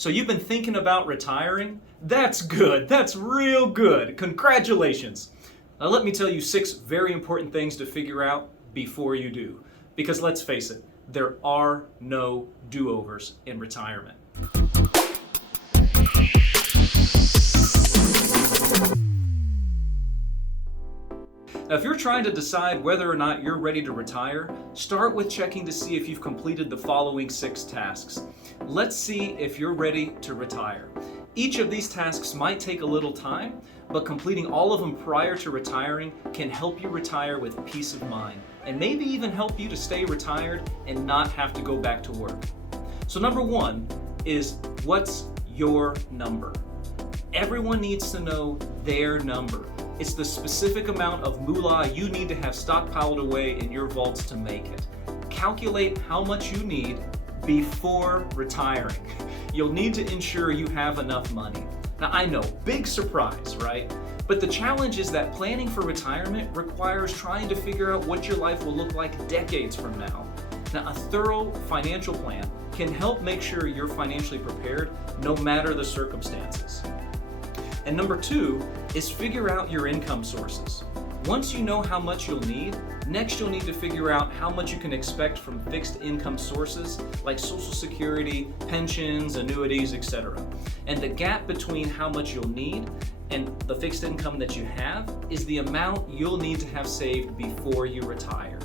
So you've been thinking about retiring? That's good. That's real good. Congratulations. Now let me tell you 6 very important things to figure out before you do. Because let's face it, there are no do-overs in retirement. Now, if you're trying to decide whether or not you're ready to retire, start with checking to see if you've completed the following 6 tasks. Let's see if you're ready to retire. Each of these tasks might take a little time, but completing all of them prior to retiring can help you retire with peace of mind, and maybe even help you to stay retired and not have to go back to work. So number 1 is, what's your number? Everyone needs to know their number. It's the specific amount of moolah you need to have stockpiled away in your vaults to make it. Calculate how much you need before retiring. You'll need to ensure you have enough money. Now I know, big surprise, right? But the challenge is that planning for retirement requires trying to figure out what your life will look like decades from now. Now, a thorough financial plan can help make sure you're financially prepared no matter the circumstances. And number 2 is figure out your income sources. Once you know how much you'll need, next you'll need to figure out how much you can expect from fixed income sources like Social Security, pensions, annuities, etc. And the gap between how much you'll need and the fixed income that you have is the amount you'll need to have saved before you retire.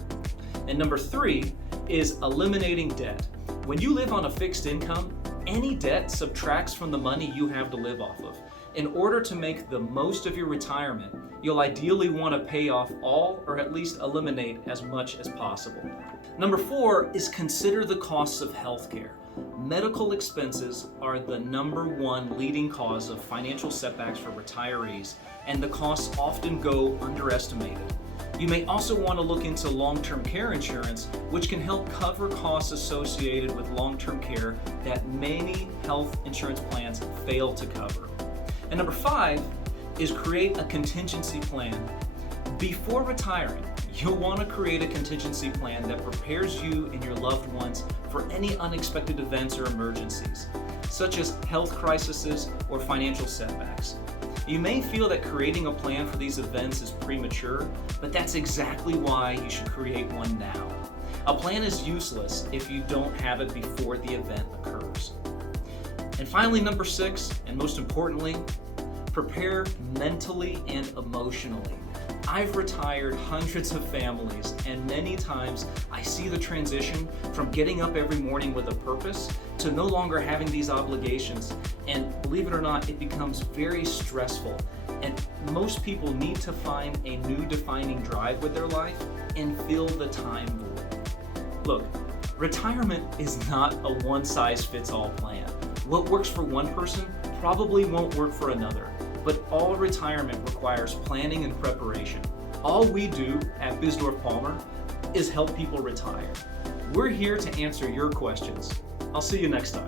And number 3 is eliminating debt. When you live on a fixed income, any debt subtracts from the money you have to live off of. In order to make the most of your retirement, you'll ideally want to pay off all or at least eliminate as much as possible. Number 4 is consider the costs of healthcare. Medical expenses are the number 1 leading cause of financial setbacks for retirees, and the costs often go underestimated. You may also want to look into long-term care insurance, which can help cover costs associated with long-term care that many health insurance plans fail to cover. And number 5 is create a contingency plan. Before retiring, you'll want to create a contingency plan that prepares you and your loved ones for any unexpected events or emergencies, such as health crises or financial setbacks. You may feel that creating a plan for these events is premature, but that's exactly why you should create one now. A plan is useless if you don't have it before the event occurs. And finally, number 6, and most importantly, prepare mentally and emotionally. I've retired hundreds of families, and many times I see the transition from getting up every morning with a purpose to no longer having these obligations. And believe it or not, it becomes very stressful. And most people need to find a new defining drive with their life and fill the time void. Look, retirement is not a one-size-fits-all plan. What works for one person probably won't work for another, but all retirement requires planning and preparation. All we do at Bisdorf Palmer is help people retire. We're here to answer your questions. I'll see you next time.